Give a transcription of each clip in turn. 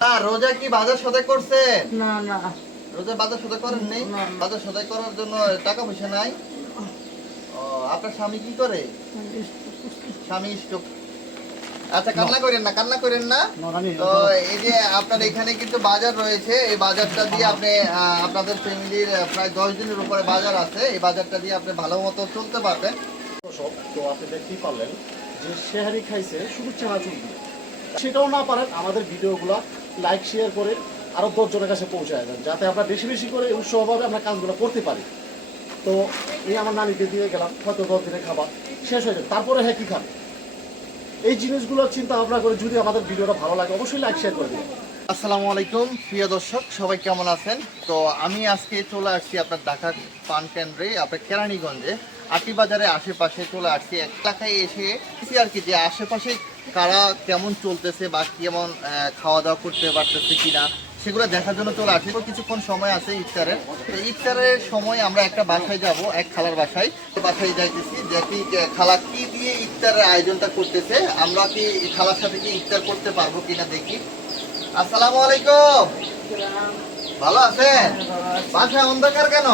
রোজা কি বাজার সদাই করছেন? না না রোজা বাজার সদাই করেন নেই? না। বাজার সদাই করার জন্য টাকা পয়সা নাই? ও, আপনার স্বামী কি করে? স্বামী স্টক। আচ্ছা, কান্না করেন না, কান্না করেন না। তো এই যে আপনার এখানে কিন্তু বাজার রয়েছে, এই বাজারটা দিয়ে আপনি আপনাদের ফ্যামিলির প্রায় 10 দিনের উপরে বাজার আছে, এই বাজারটা দিয়ে আপনি ভালো মতো চলতে পারবেন। তো আপনি দেখতেই পারলেন যে সেহারি খাইছে শুধু চানাচুর দিয়ে। সেটাও না পারেন আমাদের ভিডিওগুলো লাইক শেয়ার করে আরো 10 জনের কাছে পৌঁছায় দেন, যাতে আমরা বেশি বেশি করে উৎসাহভাবে আমরা কাজগুলো করতে পারি। তো এই আমার নানিকে দিয়ে গেলাম, হয়তো 10 দিনের খাবার শেষ হয়ে যাবে, তারপরে হ্যাঁ কি খাবে। এই জিনিসগুলো চিন্তা ভাবনা করে যদি আমাদের ভিডিওটা ভালো লাগে অবশ্যই লাইক শেয়ার করে দিন। আসসালামু আলাইকুম প্রিয় দর্শক, সবাই কেমন আছেন? তো আমি আজকে চলে আসছি আপনার ঢাকা পান কেন্দ্রে, আপনার কেরানীগঞ্জে আটি বাজারের আশেপাশে চলে আসছি। এক এলাকায় এসে আর কি যে আশেপাশে কারা কেমন চলতেছে বা কেমন খাওয়া দাওয়া করতে পারতেছে কিনা সেগুলো দেখার জন্য চলে আসছি। তো কিছুক্ষণ সময় আছে ইফতারের। তো ইফতারের সময় আমরা একটা বাসায় যাব, এক খালার বাসায়। বাসায় যাইতেছি, দেখি খালা কি দিয়ে ইফতারের আয়োজনটা করতেছে। আমরা কি খালার সাথে কি ইফতার করতে পারবো কিনা দেখি। আসসালামু আলাইকুম, ভালো আছেন? বাসায় অন্ধকার কেন?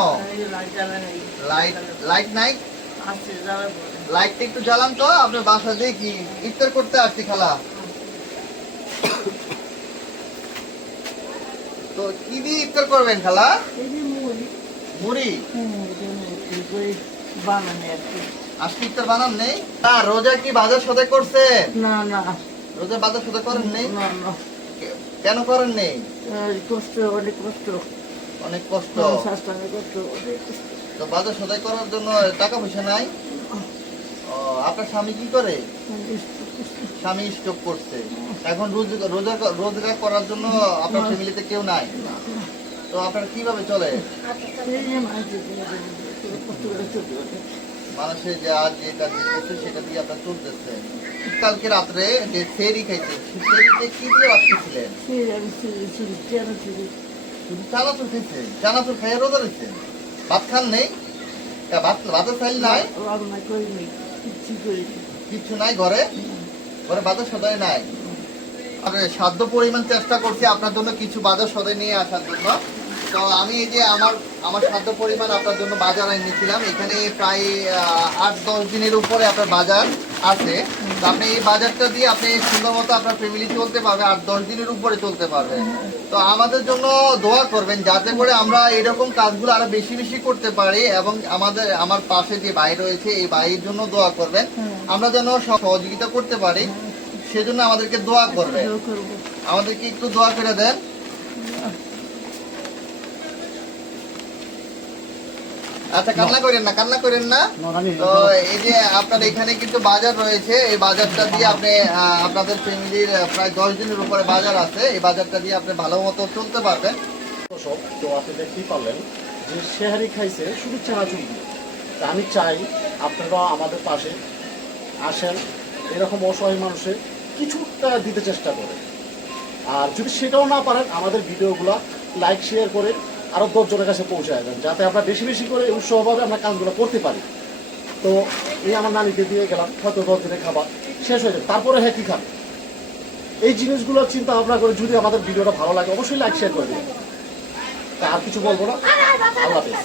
লাইট লাইট নাই? লাইটটা একটু জ্বালান তো, আপনার বাসা দেখি। ইফতার করতে আসছি খালা। তো কি দিয়ে ইফতার করবেন খালা? মুড়ি আজকে ইফতার বানান নেই? রোজা কি বাজার সদাই করছেন? না না রোজা বাজার সদাই করেন নেই? না না কেন করেন নেই? কষ্ট, অনেক কষ্ট, অনেক কষ্ট। স্বাস্থ্য কষ্ট, অনেক কষ্ট। তো বাজার সদাই করার জন্য টাকা পয়সা নাই? ও, আপনার স্বামী কি করে? স্বামী স্টক করছে। এখন রোজগার করার জন্য আপনার ফ্যামিলিতে কেউ নাই? তো আপনার কিভাবে চলে? মানুষের যা যেটা দিতেছে সেটা দিয়ে আপনার চলতেছে। কালকে রাত্রে যে সেরি খাইতে, সেরিতে কি দিয়ে রাখতেছিলেন? শুধু চানাচুর খেয়েছেন? চানাচুর খাইয়ে রোজা রয়েছেন? ভাত খান নেই? ভাতের চাইল নাই? কিছু নাই ঘরে? ঘরে বাজার সদাই নাই? সাধ্য পরিমাণ চেষ্টা করছি আপনার জন্য কিছু বাজার সদাই নিয়ে আসার জন্য। তো আমি এই যে আমার সাধ্য পরিমাণ আপনার জন্য বাজার এনেছিলাম। এখানে প্রায় 8-10 দিনের উপরে আপনার বাজার আছে। তো আপনি এই বাজারটা দিয়ে আপনি সুন্দর মতো আপনার ফ্যামিলি চলতে পারবে, 8-10 দিনের উপরে চলতে পারবে। তো আমাদের জন্য দোয়া করবেন যাতে করে আমরা এরকম কাজগুলো আরো বেশি বেশি করতে পারি, এবং আমার পাশে যে ভাই রয়েছে এই ভাইয়ের জন্য দোয়া করবেন, আমরা যেন সহযোগিতা করতে পারি, সেজন্য আমাদেরকে দোয়া করবেন। আমাদেরকে একটু দোয়া করে দেন। আচ্ছা, কান্না করেন না, কান্না করেন না। তো এই যে আপনার এখানে কিন্তু বাজার রয়েছে, এই বাজারটা দিয়ে আপনি আপনাদের ফ্যামিলির প্রায় 10 দিনের উপরে বাজার আছে, এই বাজারটা দিয়ে আপনি ভালো মতো চলতে পারবেন। তো আপনি দেখতেই পারলেন যে সেহারি খাইছে শুধু চানাচুর দিয়ে। তা আমি চাই আপনারা আমাদের পাশে আসেন, এরকম অসহায় মানুষের কিছুটা দিতে চেষ্টা করেন। আর যদি সেটাও না পারেন আমাদের ভিডিওগুলো লাইক শেয়ার করে আরো 10 জনের কাছে পৌঁছায় দেন, যাতে আমরা বেশি বেশি করে উৎসাহভাবে আমরা কাজগুলো করতে পারি। তো এই আমার নানিকে দিয়ে গেলাম, হয়তো 10 দিনের খাবার শেষ হয়ে যাবে, তারপরে হ্যাঁ কি খাবে। এই জিনিসগুলো চিন্তা ভাবনা করে যদি আমাদের ভিডিওটা ভালো লাগে অবশ্যই লাইক শেয়ার করে দিন। তা আর কিছু বলবো না। আল্লাহ হাফেজ।